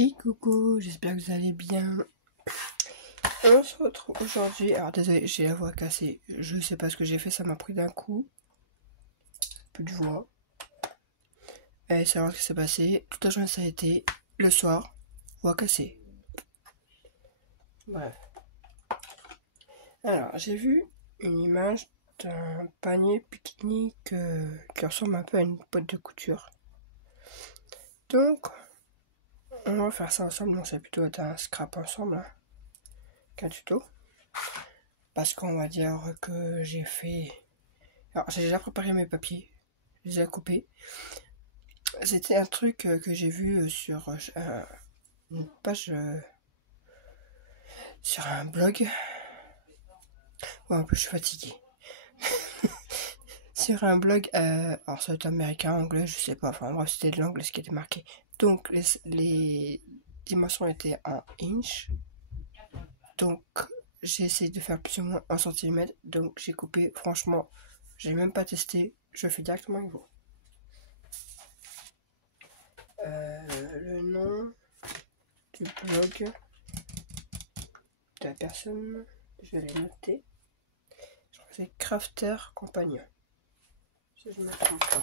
Et coucou, j'espère que vous allez bien. On se retrouve aujourd'hui. Alors désolé, j'ai la voix cassée. Je sais pas ce que j'ai fait, ça m'a pris d'un coup. Plus de voix. Allez savoir ce qui s'est passé. Toute la journée ça a été. Le soir, voix cassée. Bref. Alors j'ai vu une image d'un panier pique-nique qui ressemble un peu à une boîte de couture. Donc on va faire ça ensemble. Non, c'est plutôt être un scrap ensemble hein, qu'un tuto. Parce qu'on va dire que j'ai fait... Alors j'ai déjà préparé mes papiers. J'ai déjà coupé. C'était un truc que j'ai vu sur une page... sur un blog. Ouais, un peu je suis fatigué. Sur un blog... alors ça doit être américain, anglais, je sais pas. Enfin bref, c'était de l'anglais ce qui était marqué. Donc les dimensions étaient en inch. Donc j'ai essayé de faire plus ou moins 1 cm. Donc j'ai coupé. Franchement, j'ai même pas testé. Je fais directement avec vous. Le nom du blog de la personne, je vais les noter. Je crois que c'est Crafter Compagnon. Si je me trompe pas.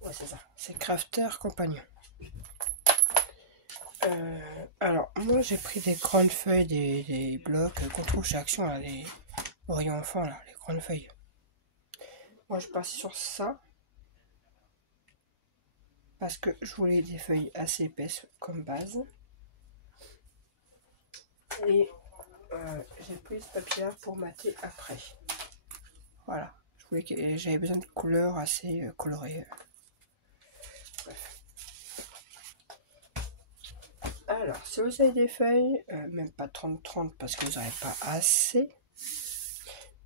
Ouais, c'est ça. C'est Crafter Compagnon. Alors, moi j'ai pris des grandes feuilles, des blocs qu'on trouve chez Action, là, les Orion Enfant, là, les grandes feuilles. Moi je passe sur ça. Parce que je voulais des feuilles assez épaisses comme base. Et j'ai pris ce papier là pour mater après. Voilà. J'avais besoin de couleurs assez colorées. Bref. Alors, si vous avez des feuilles, même pas 30-30 parce que vous n'aurez pas assez,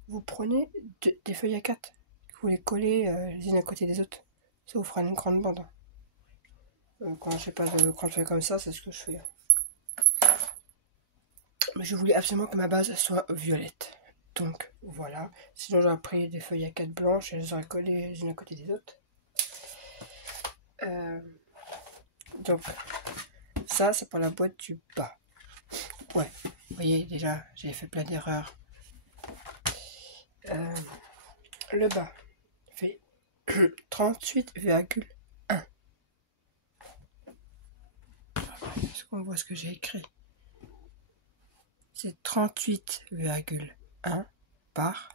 vous prenez des feuilles A4. Vous les collez les unes à côté des autres. Ça vous fera une grande bande. Quand je pas de grandes feuilles comme ça, c'est ce que je fais. Mais je voulais absolument que ma base soit violette. Donc voilà. Sinon j'aurais pris des feuilles A4 blanches et je les aurais collées les unes à côté des autres. Donc ça c'est pour la boîte du bas. Ouais, vous voyez déjà j'ai fait plein d'erreurs. Le bas fait 38,1. Est-ce qu'on voit ce que j'ai écrit? C'est 38,1 par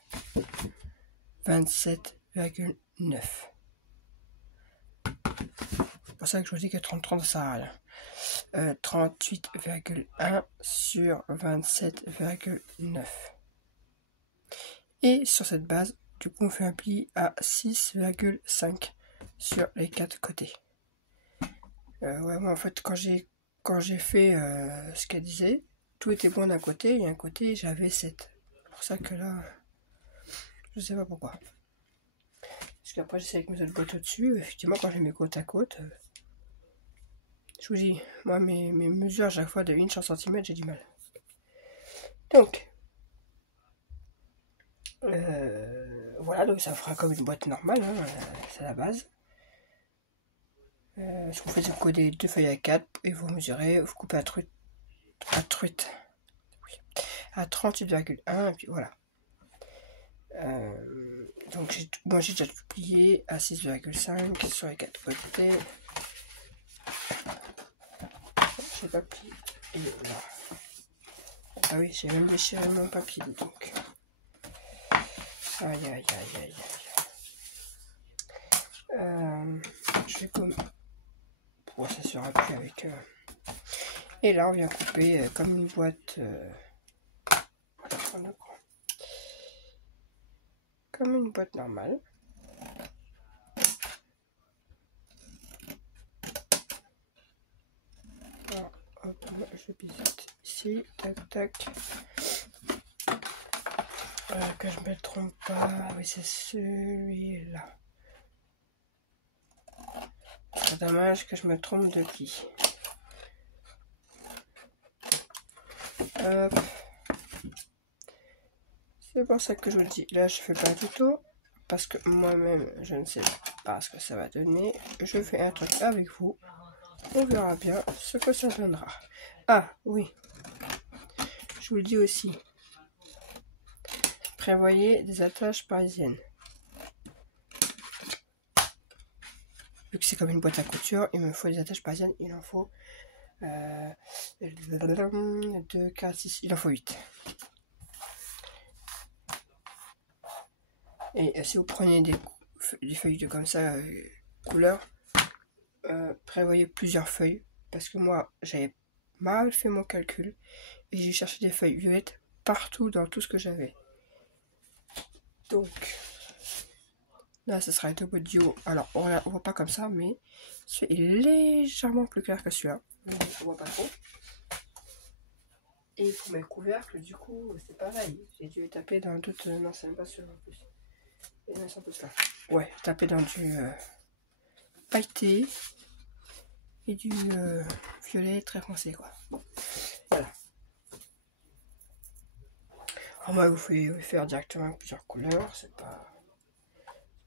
27,9. C'est pour ça que je vous dis que 30-30 ça sert à rien. 38,1 sur 27,9. Et sur cette base, du coup on fait un pli à 6,5 sur les 4 côtés. Ouais, moi en fait quand j'ai fait ce qu'elle disait, tout était bon d'un côté et un côté j'avais 7. C'est pour ça que là, je sais pas pourquoi. Parce qu'après j'essaie avec mes autres boîtes au-dessus, effectivement quand je les mets côte à côte, je vous dis, moi mes mesures à chaque fois de inch en centimètre, j'ai du mal. Donc, voilà, donc ça fera comme une boîte normale, hein, c'est la base. Ce que vous faites, c'est coder 2 feuilles à 4 et vous mesurez, vous coupez à 38,1 et puis voilà. Donc moi j'ai déjà tout plié à 6,5 sur les 4 côtés. J'ai pas plié. Et là. Ah oui, j'ai même déchiré mon papier donc. Aïe aïe aïe aïe aïe. Je vais comme pour ça sera plus avec. Et là on vient couper comme une boîte. Comme une boîte normale. Alors, hop, je visite ici, tac tac. Que je me trompe pas, oui c'est celui-là. C'est dommage que je me trompe de qui. Hop. C'est pour ça que je vous le dis. Là je fais pas un tuto. parce que moi-même, je ne sais pas ce que ça va donner. Je fais un truc avec vous. On verra bien ce que ça donnera. Ah, oui. Je vous le dis aussi. Prévoyez des attaches parisiennes. Vu que c'est comme une boîte à couture, il me faut des attaches parisiennes. Il en faut 2, 4, 6, il en faut 8. Et si vous prenez des feuilles de comme ça, couleur, prévoyez plusieurs feuilles. Parce que moi, j'avais mal fait mon calcul. Et j'ai cherché des feuilles violettes partout dans tout ce que j'avais. Donc, là, ce sera un topo duo. Alors, on voit pas comme ça, mais celui-là est légèrement plus clair que celui-là. On voit pas trop. Et il faut mes couvercles, du coup, c'est pareil. J'ai dû taper dans d'autres. Non, c'est même pas sûr en plus. Et non, c'est un peu ça. Ouais, taper dans du pailleté et du violet très foncé, quoi. Bon, voilà. Alors, moi, vous pouvez faire directement avec plusieurs couleurs, c'est pas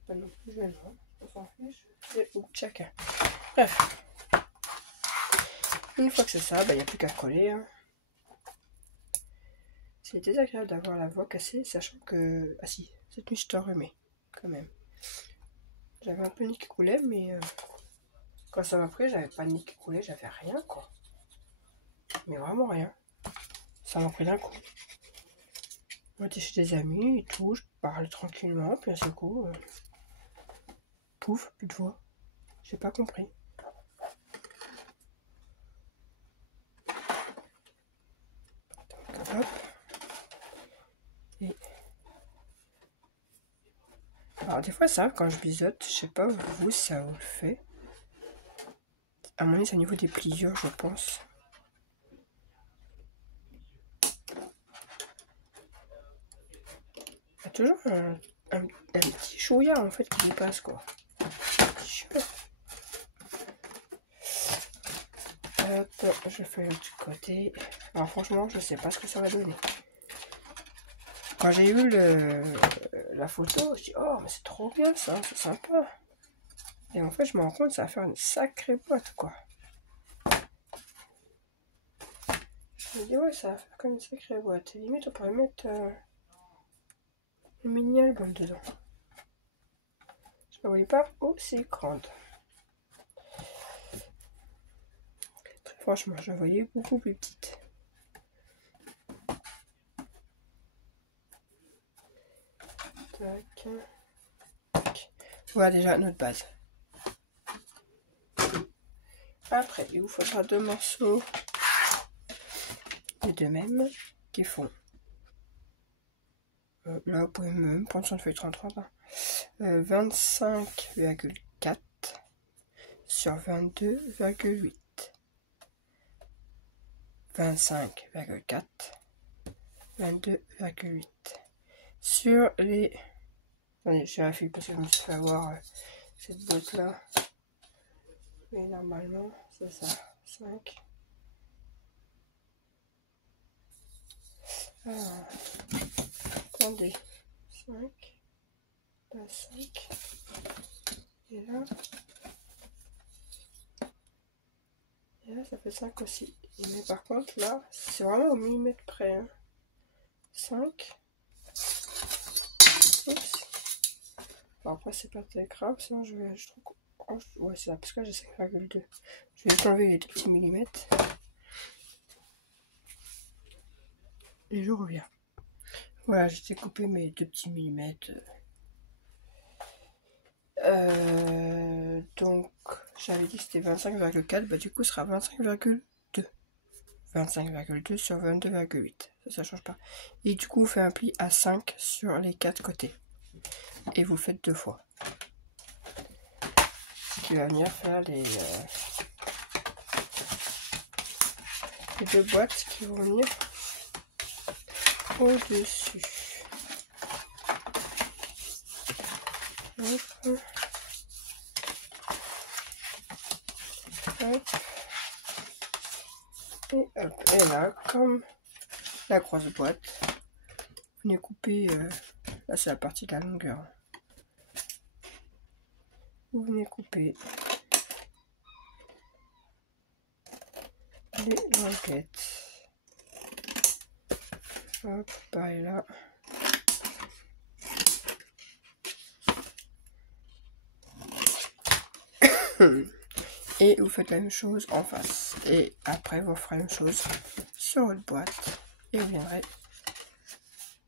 non plus gênant. On s'en fiche, c'est au chacun. Bref. Une fois que c'est ça, il n'y a plus qu'à coller. Hein. C'est désagréable d'avoir la voix cassée, sachant que... Ah si, cette nuit je t'en remets, quand même. J'avais un peu le nez qui coulait, mais... Quand ça m'a pris, j'avais pas de nez qui coulait, j'avais rien, quoi. Mais vraiment rien. Ça m'a pris d'un coup. On était chez des amis et tout, je parle tranquillement, puis à ce coup... Pouf, plus de voix. J'ai pas compris. Hop. Et... Alors des fois ça, quand je biseaute, je sais pas vous, ça vous le fait. À mon avis, c'est au niveau des pliures, je pense. Il y a toujours un petit chouïa en fait qui dépasse quoi. Hop, je fais le côté. Alors franchement, je sais pas ce que ça va donner. Quand j'ai eu la photo, je dis oh mais c'est trop bien ça, c'est sympa. Et en fait, je me rends compte, ça va faire une sacrée boîte quoi. Je me dis ouais, ça va faire comme une sacrée boîte. Et limite, on pourrait mettre une mini album dedans. Je ne voyais pas aussi grande. Franchement, je la voyais beaucoup plus petite. Tac. Tac. Voilà déjà notre base. Après, il vous faudra 2 morceaux les deux mêmes qui font. Là, vous pouvez même prendre sur une feuille 30-30. 25,4 sur 22,8. 25,4. 22,8. Sur les... Attendez, je vérifie parce que je me suis fait avoir cette boîte là. Mais normalement, c'est ça. 5. Alors, attendez. 5. Là, 5. Et là. Et là, ça fait 5 aussi. Mais par contre, là, c'est vraiment au millimètre près. Hein. 5. Oups. Alors après, c'est pas très grave, sinon je trouve. Ouais, c'est là, parce que j'ai 5,2. Je vais enlever les 2 petits millimètres. Et je reviens. Voilà, j'ai découpé mes 2 petits millimètres. Donc, j'avais dit que c'était 25,4. Bah, du coup, ce sera 25,2. 25,2 sur 22,8. Ça change pas. Et du coup, vous faites un pli à 5 sur les 4 côtés. Et vous faites 2 fois. Ce qui va venir faire les 2 boîtes qui vont venir au-dessus. Hop. Hop. Et hop. Et là, comme la grosse boîte, venez couper. Là, c'est la partie de la longueur. vous venez couper les languettes. Hop, pareil là. Et vous faites la même chose en face. Et après, vous ferez la même chose sur votre boîte. Et vous viendrez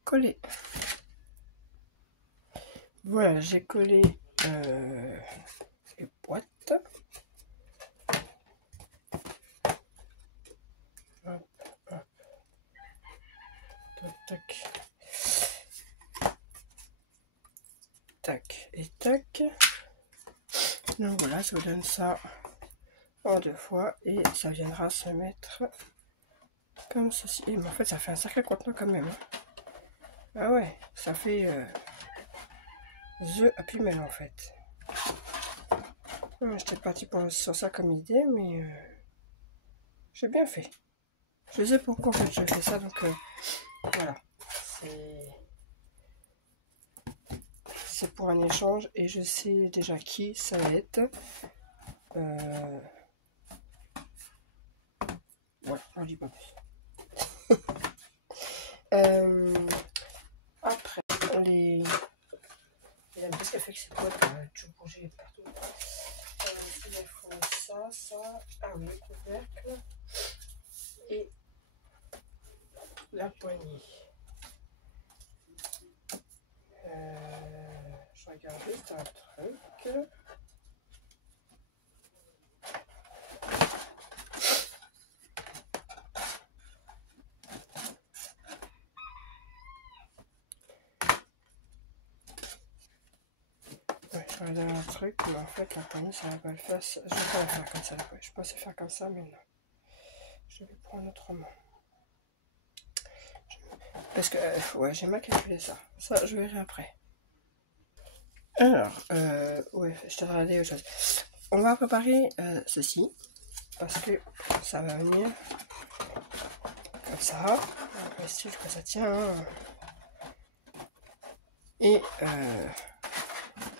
coller. Voilà, j'ai collé les boîtes. Hop, hop. Tac, tac. Tac et tac. Donc voilà, ça vous donne ça en 2 fois et ça viendra se mettre comme ceci. Et mais en fait, ça fait un sacré contenant quand même. Ah ouais, ça fait The Happy Mail en fait. J'étais parti sur ça comme idée, mais j'ai bien fait. Je sais pourquoi en fait je fais ça, donc voilà. C'est pour un échange et je sais déjà qui ça va être. Voilà, on dit pas plus. Après, qu'est-ce qu'elle fait que c'est quoi tu bouger partout. Il faut ça, ah oui, le couvercle et la poignée. Je regarde juste un truc. Ouais, je regarde un truc, mais en fait la poignée ça va pas le faire. Je vais pas la faire comme ça. Je pensais faire comme ça, mais non. Je vais prendre autrement. Parce que ouais, j'ai mal calculé ça. Ça, je verrai après. Alors, ouais, je t'ai regardé autre chose. On va préparer ceci. Parce que ça va venir comme ça. On va essayer que ça tient. Et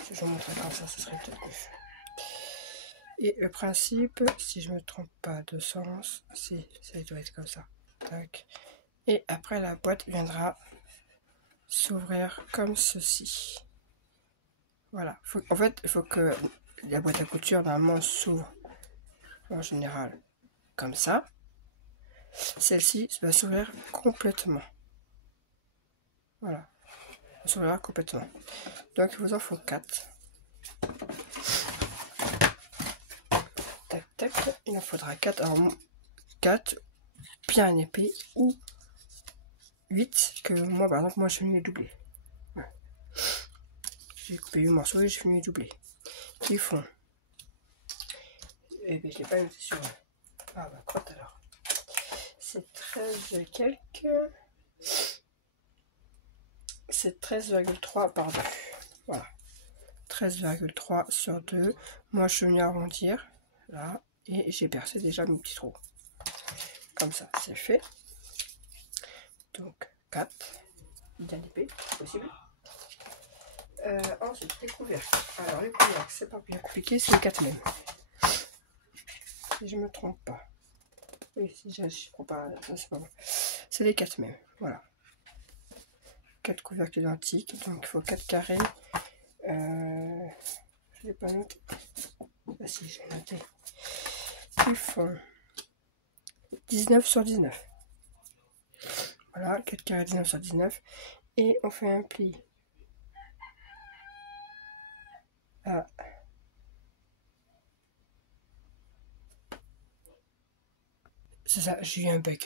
si je vous montrais comme ça, ce serait peut-être mieux. Et le principe, si je me trompe pas de sens, si ça doit être comme ça. Tac. Et après la boîte viendra s'ouvrir comme ceci. Voilà. En fait, il faut que la boîte à couture normalement s'ouvre en général comme ça. Celle-ci va s'ouvrir complètement. Voilà. Elle s'ouvrira complètement. Donc il vous en faut 4. Tac, tac. Il en faudra 4. Alors 4 bien épais ou 8 que moi par exemple moi je suis venu doubler. Ouais. J'ai coupé 8 morceaux et je suis venu doubler. Qui font. Eh bien, je l'ai pas noté sur. Ah bah, crotte alors. C'est 13 quelques. C'est 13,3 par 2. Voilà. 13,3 sur 2. Moi, je suis venu arrondir. Là. Et j'ai percé déjà mes petits trous. Comme ça, c'est fait. Donc, 4. Bien épais, possible. Ensuite, les couvercles. Alors, les couvercles, c'est pas bien compliqué, c'est les 4 mêmes. Si je me trompe pas. Oui, si je ne trompe pas, c'est pas bon. C'est les 4 mêmes, voilà. 4 couvercles identiques, donc il faut 4 carrés. Je ne l'ai pas noté. Ah si, j'ai noté. Ils font 19 sur 19. Voilà, 4 carrés 19 sur 19. Et on fait un pli à... C'est ça, j'ai eu un bug.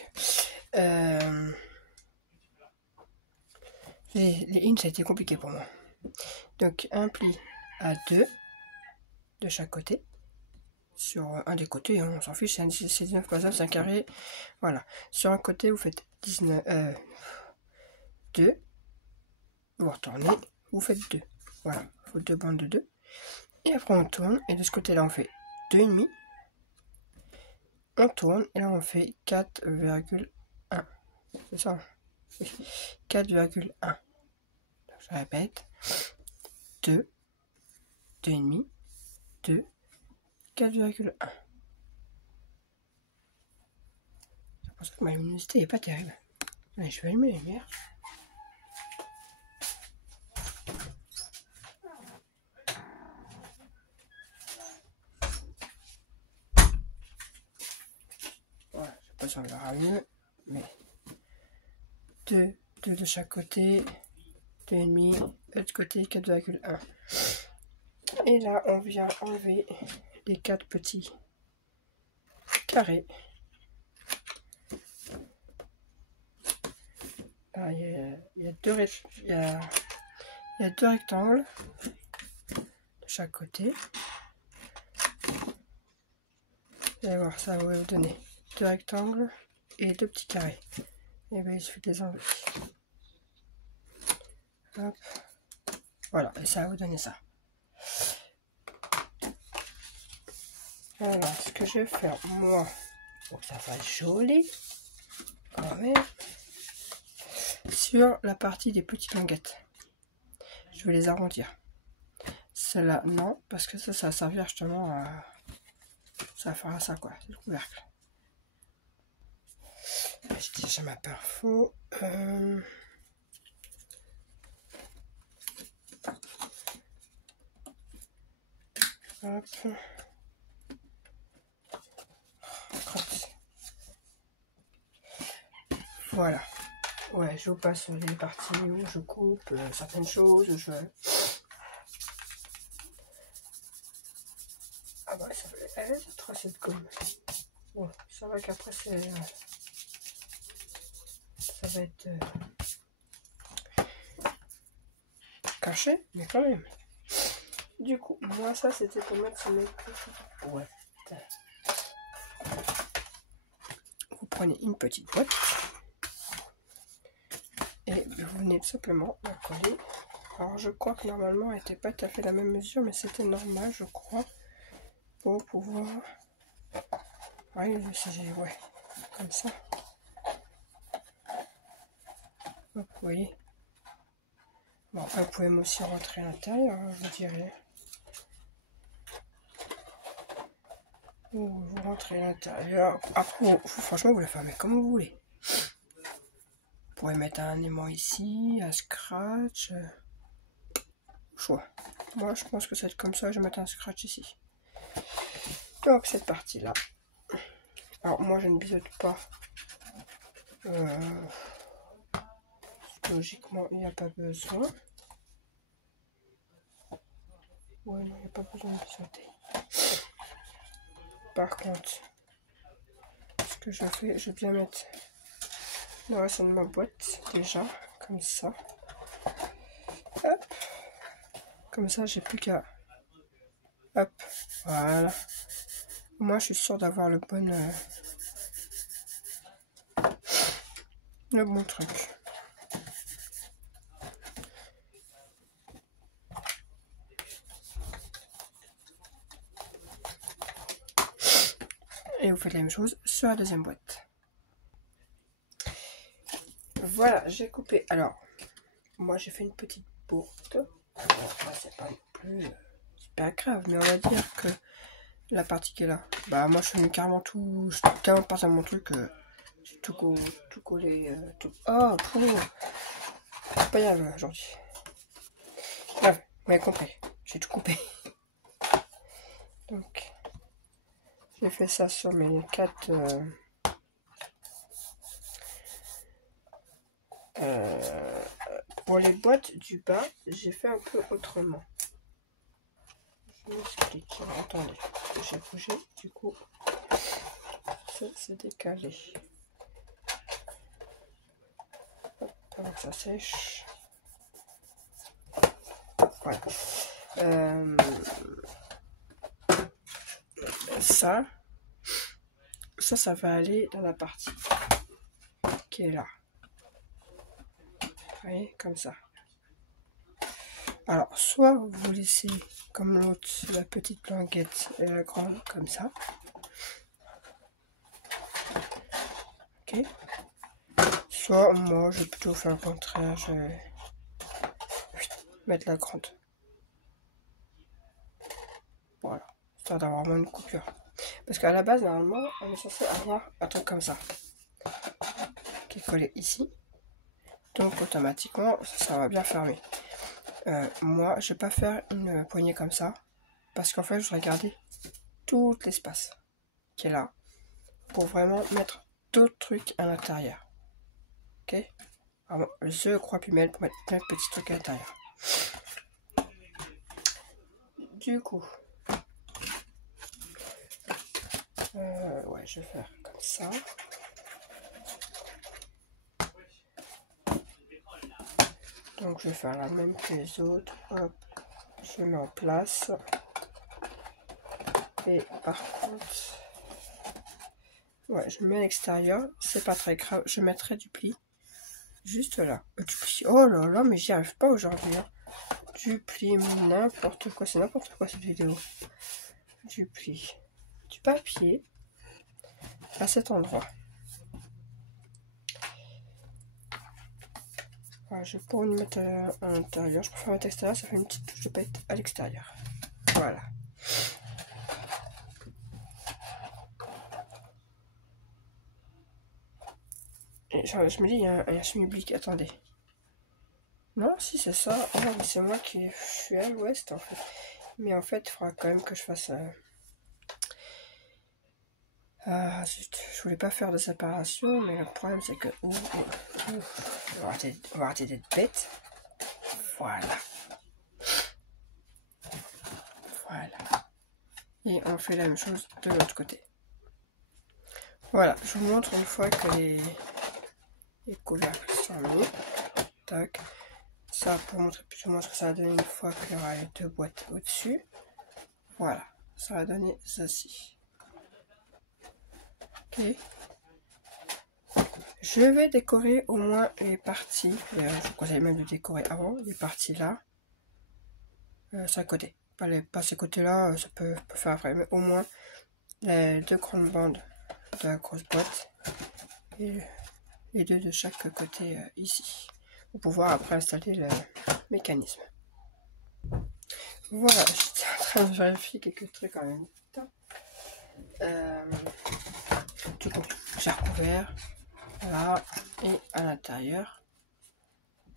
Les inch, ça a été compliqué pour moi. Donc, un pli à 2 de chaque côté. Sur un des côtés, hein, on s'en fiche, c'est 19 passages, c'est un carré. Voilà. Sur un côté, vous faites 2. Vous retournez, vous faites 2. Voilà. Il faut 2 bandes de 2. Et après, on tourne. Et de ce côté-là, on fait 2,5. On tourne. Et là, on fait 4,1. C'est ça? Oui. 4,1. Je répète. 2. 2,5. 2, 4,1. C'est pour ça que ma luminosité n'est pas terrible. Allez, je vais allumer les lumières. Voilà, je sais pas si on verra mieux, mais 2 de chaque côté, 2,5, de l'autre côté 4,1. Et là, on vient enlever les 4 petits carrés. Là, il y a deux rectangles de chaque côté. Vous allez voir, ça va vous donner 2 rectangles et 2 petits carrés. Et bien, il suffit de les enlever. Hop. Voilà, et ça va vous donner ça. Alors, ce que je vais faire, moi, pour que ça fasse joli, quand même, sur la partie des petites languettes, je vais les arrondir. Celle-là, non, parce que ça va servir justement à... Ça va faire ça, quoi, c'est le couvercle. J'ai déjà ma perfo. Hop. Voilà. Ouais, je vous passe les parties où je coupe certaines choses. Ah bah ça fait tracé de gomme. Bon, ça va qu'après ça va être caché, mais quand même. Du coup, moi ça c'était pour mettre sur mes petites boîtes. Vous prenez une petite boîte et vous venez tout simplement la coller. Alors je crois que normalement elle n'était pas tout à fait la même mesure, mais c'était normal je crois pour pouvoir... Oui, ouais, comme ça. Hop, vous voyez. Bon, après, vous pouvez aussi rentrer à l'intérieur, hein, je vous dirais. Vous rentrez à l'intérieur. Après, franchement, vous la fermez comme vous voulez. Vous pourrez mettre un aimant ici, un scratch. Choix. Moi, je pense que ça va être comme ça. Je vais mettre un scratch ici. Donc, cette partie-là. Alors, moi, je ne biseaute pas. Logiquement, il n'y a pas besoin. Ouais, non, il n'y a pas besoin de biseauter. Par contre, ce que je fais, je vais bien mettre le reste de ma boîte, déjà, comme ça. Hop. Comme ça, j'ai plus qu'à... Hop, voilà. Moi, je suis sûre d'avoir le bon truc. Et vous faites la même chose sur la deuxième boîte. Voilà, j'ai coupé. Alors, moi, j'ai fait une petite bourde. Bon, c'est pas non plus super grave, mais on va dire que la partie qui est là, bah moi, je fais carrément tout. Je suis tellement parti à mon truc que j'ai tout collé. Tout... Oh, c'est pas grave aujourd'hui. Bref, vous m'avez compris. J'ai tout coupé. Donc, j'ai fait ça sur mes 4 pour les boîtes du bas, j'ai fait un peu autrement. Je m'explique. Attendez, j'ai bougé, du coup, ça s'est décalé. Hop, avant que ça sèche. Voilà. Ça va aller dans la partie qui est là. Vous voyez, comme ça. Alors, soit vous laissez comme l'autre la petite languette et la grande comme ça. Ok. Soit moi, je vais plutôt faire le contraire. Je vais mettre la grande. Voilà. histoire d'avoir moins de coupure. Parce qu'à la base, normalement, on est censé avoir un truc comme ça, qui est collé ici. Donc automatiquement, ça va bien fermer. Moi, je vais pas faire une poignée comme ça, parce qu'en fait, je vais garder tout l'espace qui est là, pour vraiment mettre d'autres trucs à l'intérieur. Ok? Alors, je crois pumelle pour mettre plein de petits trucs à l'intérieur. Du coup, ouais, je vais faire comme ça. Donc, je vais faire la même que les autres. Hop, je mets en place. Et par contre, ouais, je mets à l'extérieur. C'est pas très grave. Je mettrai du pli juste là. Du pli. Oh là là, mais j'y arrive pas aujourd'hui. Hein. Du pli, n'importe quoi. C'est n'importe quoi cette vidéo. Du pli. Du papier à cet endroit. Voilà, je pourrais le mettre à l'intérieur. Je préfère mettre à l'extérieur, ça fait une petite touche de paillettes à l'extérieur. Voilà. Et je me dis, il y a un schmilblick. Attendez. Non, si c'est ça. Oh, mais c'est moi qui suis à l'ouest en fait. Mais en fait, il faudra quand même que je fasse. Ah zut, je voulais pas faire de séparation, mais le problème c'est que. On va arrêter d'être bête. Voilà. Voilà. Et on fait la même chose de l'autre côté. Voilà, je vous montre une fois que les couvercles sont mis. Tac. Ça, pour montrer plus ou moins ce que ça va donner une fois qu'il y aura les deux boîtes au-dessus. Voilà, ça va donner ceci. Ok. Je vais décorer au moins les parties. Je vous conseille même de décorer avant les parties là. Ça à côté. Pas ces côtés-là, ça peut faire après, mais au moins les deux grandes bandes de la grosse boîte et les deux de chaque côté ici. Pour pouvoir après installer le mécanisme. Voilà, j'étais en train de vérifier quelques trucs en même temps. Du coup, j'ai recouvert là et à l'intérieur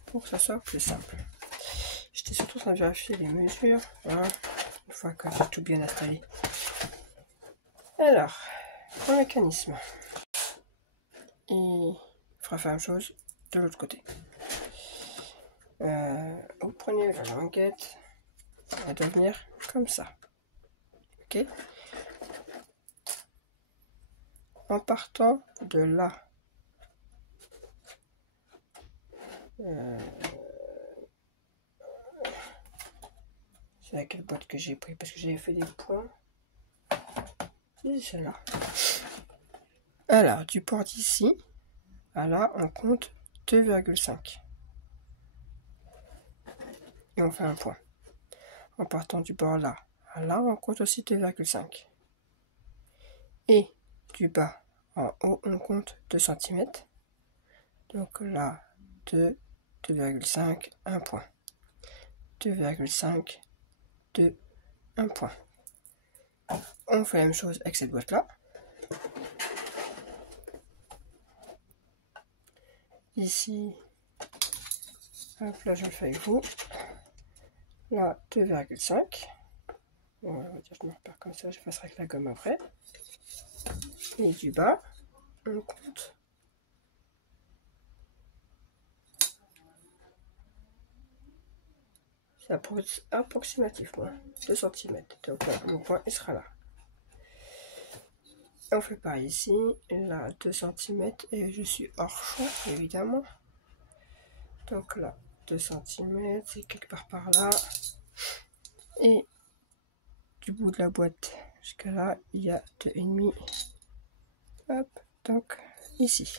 pour que ça soit plus simple. J'étais surtout en train de vérifier les mesures. Voilà, une fois que j'ai tout bien installé. Alors, le mécanisme. Il fera faire la même chose de l'autre côté. Vous prenez la languette, elle doit venir comme ça. Ok. En partant de là, c'est laquelle boîte que j'ai pris parce que j'avais fait des points. C'est celle-là. Alors, du port d'ici à là, on compte 2,5. Et on fait un point. En partant du bord là à là, on compte aussi 2,5. Et du bas en haut, on compte 2 cm. Donc là, 2, 2,5, 1 point. 2,5, 2, 1 point. On fait la même chose avec cette boîte-là. Ici, hop, là je le fais avec vous. Là, 2,5. Bon, on va dire je me repère comme ça, je passerai avec la gomme après. Et du bas, on compte. C'est approximativement 2 cm. Donc là, mon point il sera là. On fait pareil ici, là 2 cm et je suis hors champ évidemment. Donc là 2 cm, c'est quelque part par là. Et du bout de la boîte jusqu'à là, il y a 2,5. Hop, donc ici.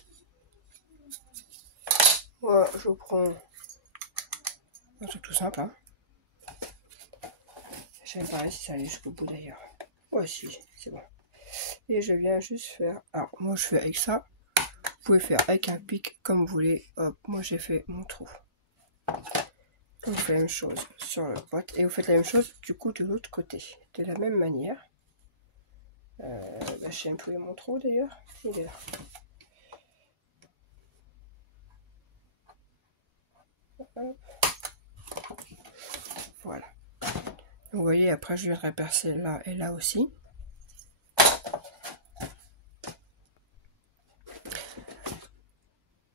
Moi je prends un truc tout simple. Hein. Je vais pareil si ça allait jusqu'au bout d'ailleurs. Ouais, si, c'est bon. Et je viens juste faire. Alors, moi je fais avec ça. Vous pouvez faire avec un pic comme vous voulez. Hop, moi j'ai fait mon trou. On fait la même chose sur la boîte. Et vous faites la même chose du coup de l'autre côté. De la même manière. Je sais même plus où est mon trou d'ailleurs. Il est là. Hop. Voilà. Vous voyez, après je viendrai percer là et là aussi.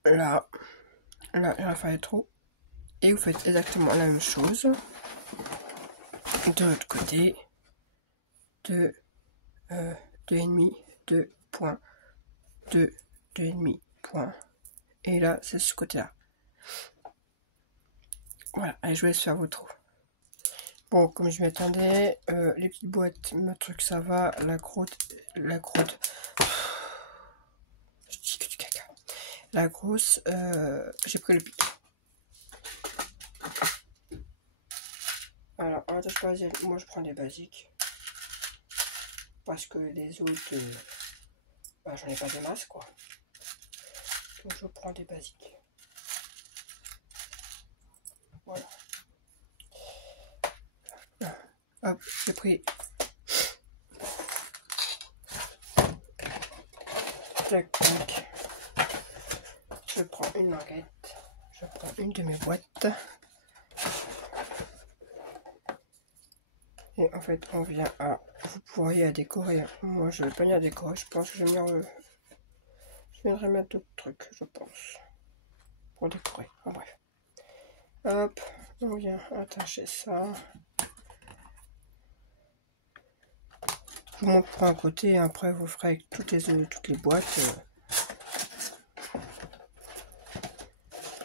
Là, il va faire les trous. Et vous faites exactement la même chose. De l'autre côté. 2,5, 2 points. 2,5 points. Et là, c'est ce côté-là. Voilà, allez, je vous laisse faire vos trous. Bon, comme je m'y attendais, les petites boîtes, le truc ça va, la croûte, je dis que du caca. La grosse, j'ai pris le pic. Alors, on va choisir, moi je prends les basiques. Parce que les autres, j'en ai pas de masse quoi. Donc je prends des basiques. Voilà. Hop, j'ai pris. Tac, tac. Je prends une languette. Je prends une de mes boîtes. Et en fait, on vient à... Vous pourriez à décorer. Moi, je vais pas venir décorer. Je pense que je vais venir... Je viendrai mettre d'autres trucs, je pense. Pour décorer. En bref. Hop, on vient attacher ça. Je vous montre pour un côté. Après, vous ferez avec toutes les boîtes.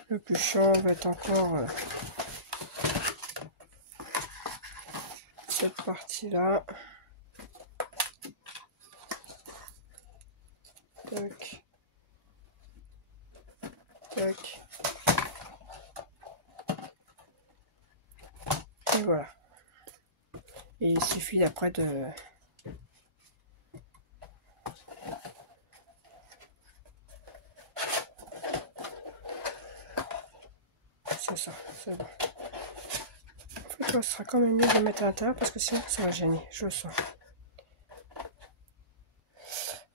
Le plus chiant va être encore... cette partie-là. Tac. Tac. Et voilà. Et il suffit après de... C'est ça, c'est bon. En fait, ce sera quand même mieux de mettre à l'intérieur parce que sinon ça va gêner, je le sens.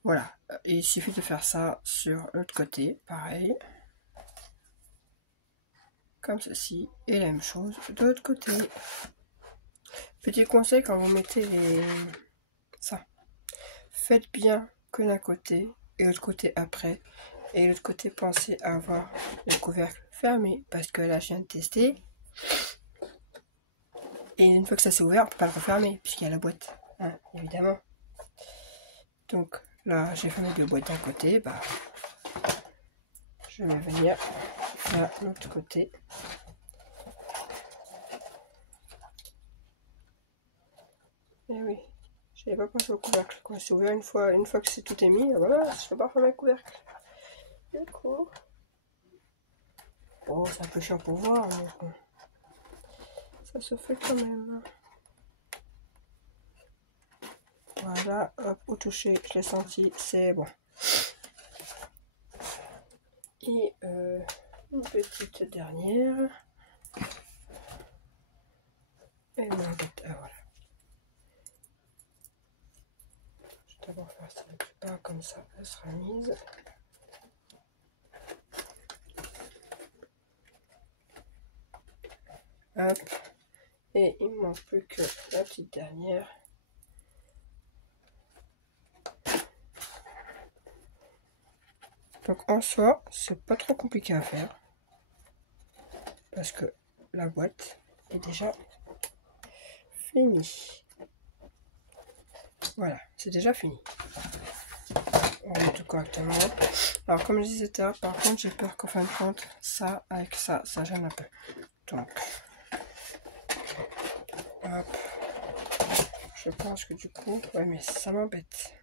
Voilà, et il suffit de faire ça sur l'autre côté, pareil. Comme ceci, et la même chose de l'autre côté. Petit conseil quand vous mettez ça, faites bien que d'un côté et l'autre côté après. Et l'autre côté, pensez à avoir le couvercle fermé parce que là je viens de tester. Et une fois que ça s'est ouvert, on ne peut pas le refermer puisqu'il y a la boîte, hein, évidemment. Donc là, j'ai fermé deux boîtes d'un côté. Je vais venir à l'autre côté. Et oui, j'avais pas pensé au couvercle. Quand c'est ouvert une fois que c'est tout est mis, voilà, je ne peux pas fermer le couvercle. Du coup, bon, c'est un peu chiant pour voir, mais bon, ça se fait quand même. Voilà, hop, au toucher, je l'ai senti, c'est bon. Et une petite dernière. Et une languette, voilà. Je vais d'abord faire ça du bas, comme ça, elle sera mise. Hop. Et il me manque plus que la petite dernière. Donc en soi, c'est pas trop compliqué à faire. Parce que la boîte est déjà finie. Voilà, c'est déjà fini. On met tout correctement. Alors comme je disais tout à l'heure, par contre, j'ai peur qu'en fin de compte, ça, avec ça, ça gêne un peu. Donc, hop. Je pense que du coup, ouais, mais ça m'embête.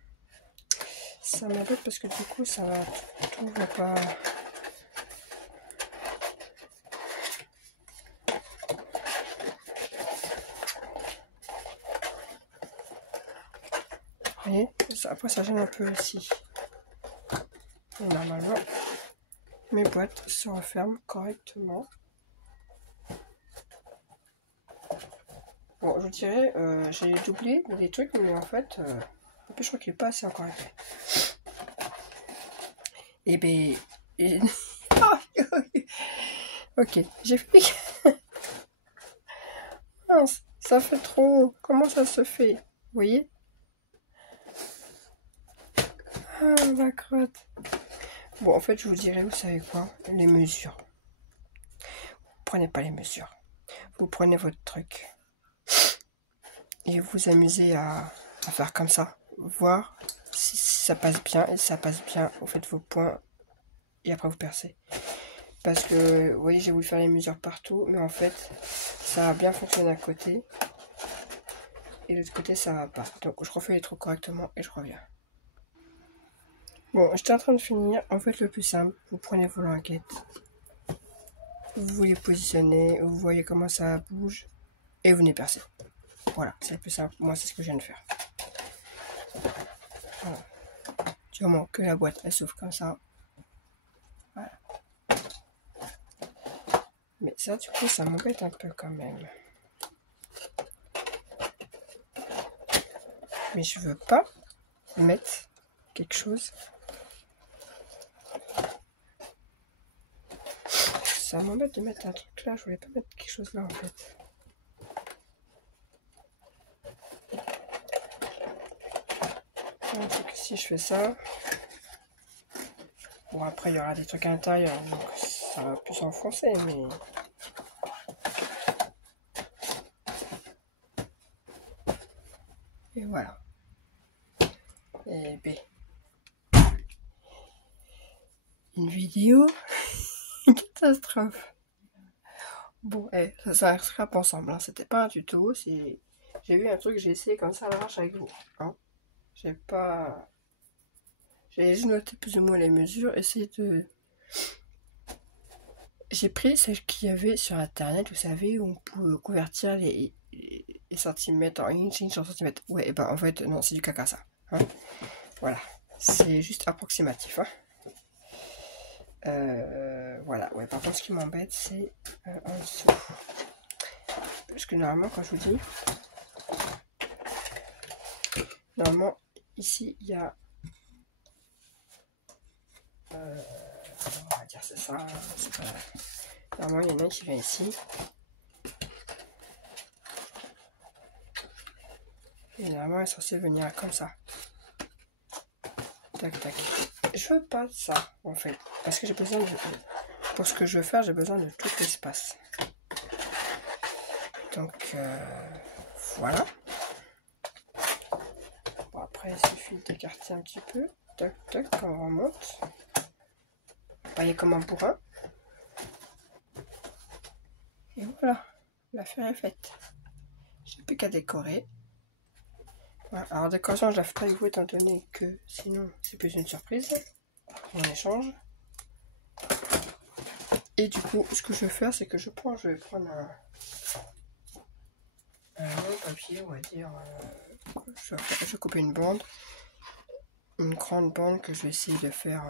Ça m'embête parce que du coup, ça va, tout va pas... Vous voyez, après ça gêne un peu ici. Et normalement, mes boîtes se referment correctement. Bon, je dirais, j'ai doublé des trucs, mais en fait, Et puis je crois qu'il est pas assez encore épais. Et ben... ok, j'ai fait... Mince, ça fait trop... Comment ça se fait? Vous voyez? Ah, la crotte. Bon, en fait, je vous dirais, vous savez quoi? Les mesures. Vous prenez pas les mesures. Vous prenez votre truc. Et vous vous amusez à faire comme ça. Voir si ça passe bien. Et si ça passe bien, vous faites vos points. Et après, vous percez. Parce que, vous voyez, j'ai voulu faire les mesures partout. Mais en fait, ça a bien fonctionné d'un côté. Et de l'autre côté, ça va pas. Donc, je refais les trous correctement et je reviens. Bon, j'étais en train de finir. En fait, le plus simple, vous prenez vos languettes. Vous les positionnez. Vous voyez comment ça bouge. Et vous venez percer. Voilà, c'est le plus simple. Moi, c'est ce que je viens de faire. Voilà. Du moment que la boîte, elle s'ouvre comme ça. Voilà. Mais ça, du coup, ça m'embête un peu quand même. Mais je veux pas mettre quelque chose. Ça m'embête de mettre un truc là. Je voulais pas mettre quelque chose là, en fait. Donc, si je fais ça... Bon, après, il y aura des trucs à l'intérieur, donc ça va plus s'enfoncer, mais... Et voilà. Et B. Une vidéo. Une catastrophe. Bon, ça restera pas ensemble, hein. C'était pas un tuto, c'est... J'ai vu un truc, j'ai essayé comme ça à l'arrache avec vous. Hein. J'ai pas... J'ai juste noté plus ou moins les mesures, essayé de... J'ai pris celle qu'il y avait sur internet, vous savez, où on peut convertir les centimètres en inch en centimètres. Ouais, et ben en fait, non, c'est du caca ça. Hein. Voilà, c'est juste approximatif. Hein. Voilà, ouais, par contre, ce qui m'embête, c'est en dessous. Parce que normalement, quand je vous dis, normalement, ici, il y a... on va dire c'est ça. Normalement, il y en a un qui vient ici. Et normalement, elle est censée venir comme ça. Tac, tac. Je veux pas ça, en fait. Parce que j'ai besoin de... Pour ce que je veux faire, j'ai besoin de tout l'espace. Donc, voilà. Bon, après, il suffit d'écarter un petit peu. Tac, tac, quand on remonte. Vous voyez comme un bourrin. Et voilà, l'affaire est faite. J'ai plus qu'à décorer. Voilà. Alors, décoration, je la ferai avec vous étant donné que sinon, c'est plus une surprise. On échange. Et du coup, ce que je vais faire, c'est que je vais prendre un long papier, on va dire. Je vais couper une bande. Une grande bande que je vais essayer de faire.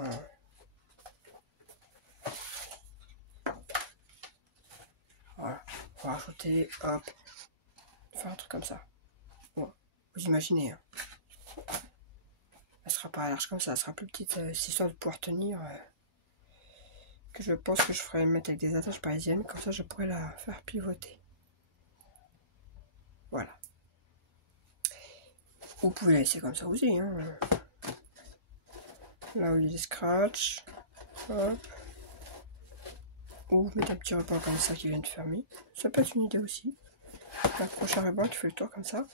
Voilà. On va rajouter, hop. Faire un truc comme ça. Bon, vous imaginez. Hein. Elle sera pas large comme ça, elle sera plus petite, histoire de pouvoir tenir. Que je pense que je ferai mettre avec des attaches parisiennes, comme ça je pourrais la faire pivoter. Voilà. Vous pouvez la laisser comme ça aussi. Hein. Là où il y a des scratchs. Hop. Ou mettre un petit ruban comme ça qui vient de fermer. Ça peut être une idée aussi. Accrocher un ruban qui fait le tour comme ça.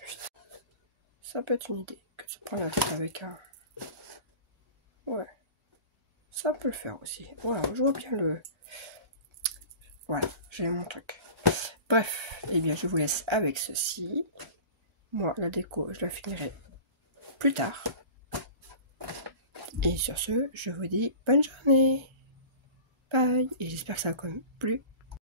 Ça peut être une idée. Que se prendre la tête avec un... Ouais. Ça peut le faire aussi. Voilà, je vois bien le... Voilà, j'ai mon truc. Bref, eh bien je vous laisse avec ceci. Moi, la déco, je la finirai plus tard. Et sur ce, je vous dis bonne journée. Bye. Et j'espère que ça a quand même plu.